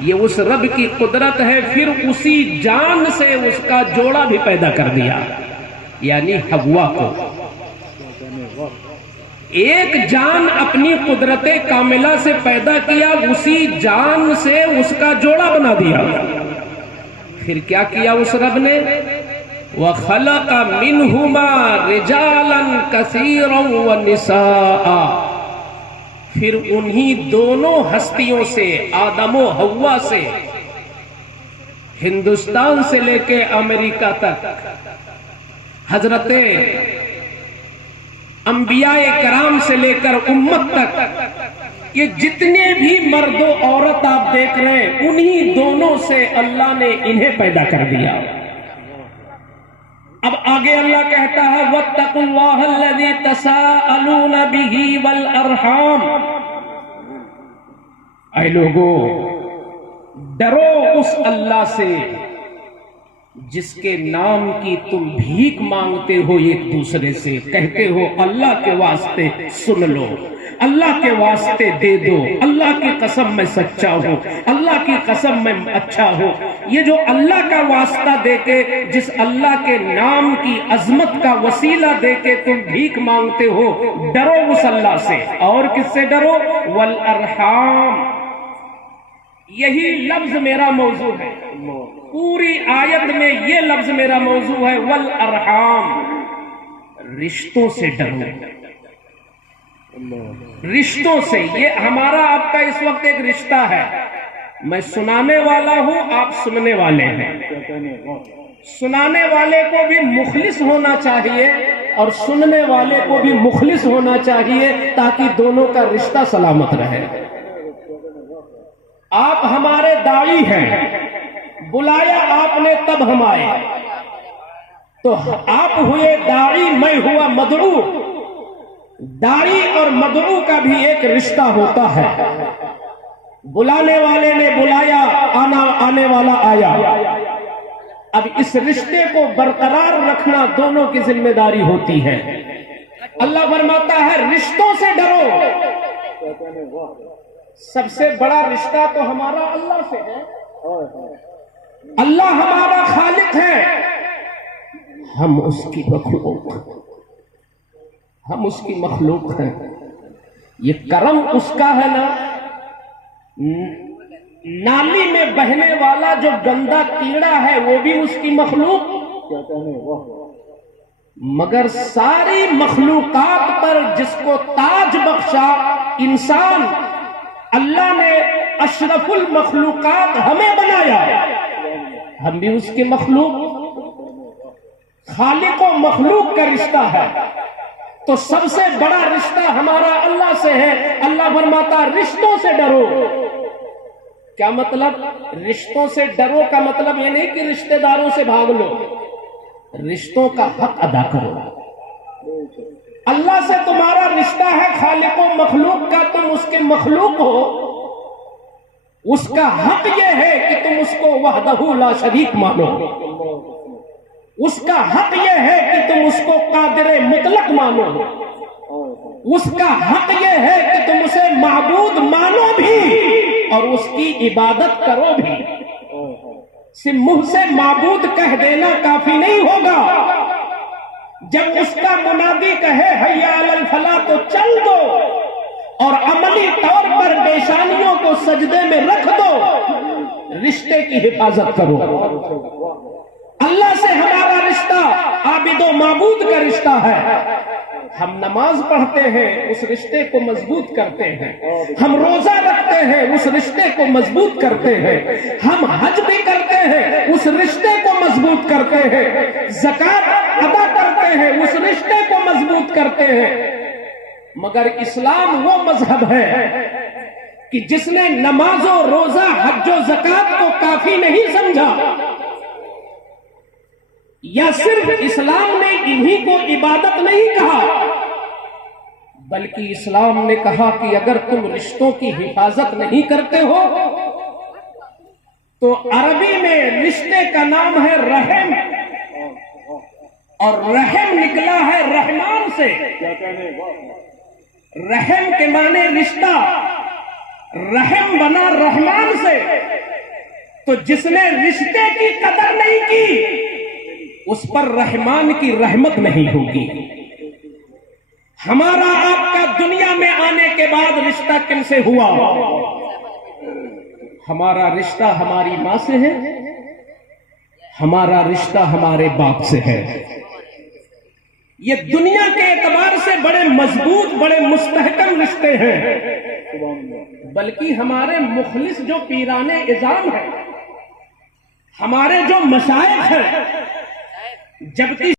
یہ اس رب کی قدرت ہے. پھر اسی جان سے اس کا جوڑا بھی پیدا کر دیا، یعنی حوا کو. ایک جان اپنی قدرت کاملہ سے پیدا کیا، اسی جان سے اس کا جوڑا بنا دیا. پھر کیا کیا اس رب نے؟ وَخَلَقَ مِنْهُمَا رِجَالًا كَثِيرًا وَنِسَاءً. پھر انہی دونوں ہستیوں سے، آدم و حوا سے، ہندوستان سے لے کے امریکہ تک، حضرت انبیاء کرام سے لے کر امت تک، یہ جتنے بھی مرد و عورت آپ دیکھ رہے ہیں، انہی دونوں سے اللہ نے انہیں پیدا کر دیا. اب آگے اللہ کہتا ہے وَاتَّقُوا اللَّهَ الَّذِي تَسَاءَلُونَ بِهِ وَالْأَرْحَامَ. اے لوگو، ڈرو اس اللہ سے جس کے نام کی تم بھیک مانگتے ہو ایک دوسرے سے، کہتے ہو اللہ کے واسطے سن لو، اللہ کے واسطے دے دو، اللہ کی قسم میں سچا ہوں، اللہ کی قسم میں اچھا ہوں. یہ جو اللہ کا واسطہ دے کے، جس اللہ کے نام کی عظمت کا وسیلہ دے کے تم بھیک مانگتے ہو، ڈرو اس اللہ سے. اور کس سے ڈرو؟ والارحام. یہی لفظ میرا موضوع ہے، پوری آیت میں یہ لفظ میرا موضوع ہے. والارحام، رشتوں سے ڈرو. رشتوں سے، یہ ہمارا آپ کا اس وقت ایک رشتہ ہے. میں سنانے والا ہوں، آپ سننے والے ہیں. سنانے والے کو بھی مخلص ہونا چاہیے اور سننے والے کو بھی مخلص ہونا چاہیے، تاکہ دونوں کا رشتہ سلامت رہے. آپ ہمارے داعی ہیں، بلایا آپ نے تب ہم آئے، تو آپ ہوئے داعی، میں ہوا مدعو. داعی اور مدعو کا بھی ایک رشتہ ہوتا ہے. بلانے والے نے بلایا، آنے والا آیا. اب اس رشتے کو برقرار رکھنا دونوں کی ذمہ داری ہوتی ہے. اللہ فرماتا ہے رشتوں سے ڈرو. سب سے بڑا رشتہ تو ہمارا اللہ سے ہے. اللہ ہمارا خالق ہے، ہم اس کی مخلوق، ہم اس کی مخلوق ہیں. یہ کرم اس کا ہے نا. نالی میں بہنے والا جو گندا کیڑا ہے وہ بھی اس کی مخلوق، مگر ساری مخلوقات پر جس کو تاج بخشا انسان، اللہ نے اشرف المخلوقات ہمیں بنایا، ہم بھی اس کی مخلوق. خالق و مخلوق کا رشتہ ہے، تو سب سے بڑا رشتہ ہمارا اللہ سے ہے. اللہ فرماتا رشتوں سے ڈرو. کیا مطلب؟ رشتوں سے ڈرو کا مطلب یہ نہیں کہ رشتہ داروں سے بھاگ لو، رشتوں کا حق ادا کرو. اللہ سے تمہارا رشتہ ہے، خالق و مخلوق کا، تم اس کے مخلوق ہو. اس کا حق یہ ہے کہ تم اس کو وحدہ لا شریک مانو. اس کا حق یہ ہے کہ تم اس کو قادر مطلق مانو. اس کا حق یہ ہے کہ تم اسے معبود مانو بھی اور اس کی عبادت کرو بھی. صرف منہ سے معبود کہہ دینا کافی نہیں ہوگا. جب اس کا منادی کہے حیا علی الفلاح تو چل دو، اور عملی طور پر پیشانیوں کو سجدے میں رکھ دو. رشتے کی حفاظت کرو. اللہ سے ہمارا رشتہ عابد و معبود کا رشتہ ہے. ہم نماز پڑھتے ہیں، اس رشتے کو مضبوط کرتے ہیں. ہم روزہ رکھتے ہیں، اس رشتے کو مضبوط کرتے ہیں. ہم حج بھی کرتے ہیں، اس رشتے کو مضبوط کرتے ہیں. زکوٰۃ ادا کرتے ہیں، اس رشتے کو مضبوط کرتے ہیں. مگر اسلام وہ مذہب ہے کہ جس نے نماز و روزہ، حج و زکوٰۃ کو کافی نہیں سمجھا، یا صرف اسلام نے انہی کو عبادت نہیں کہا، بلکہ اسلام نے کہا کہ اگر تم رشتوں کی حفاظت نہیں کرتے ہو تو عربی میں رشتے کا نام ہے رحم، اور رحم نکلا ہے رحمان سے. رحم کے معنی رشتہ، رحم بنا رحمان سے. تو جس نے رشتے کی قدر نہیں کی اس پر رحمان کی رحمت نہیں ہوگی. ہمارا آپ کا دنیا میں آنے کے بعد رشتہ کن سے ہوا؟ ہمارا رشتہ ہماری ماں سے ہے، ہمارا رشتہ ہمارے باپ سے ہے. یہ دنیا کے اعتبار سے بڑے مضبوط، بڑے مستحکم رشتے ہیں، بلکہ ہمارے مخلص جو پیران اعظام ہیں، ہمارے جو مشائخ ہیں، جبکہ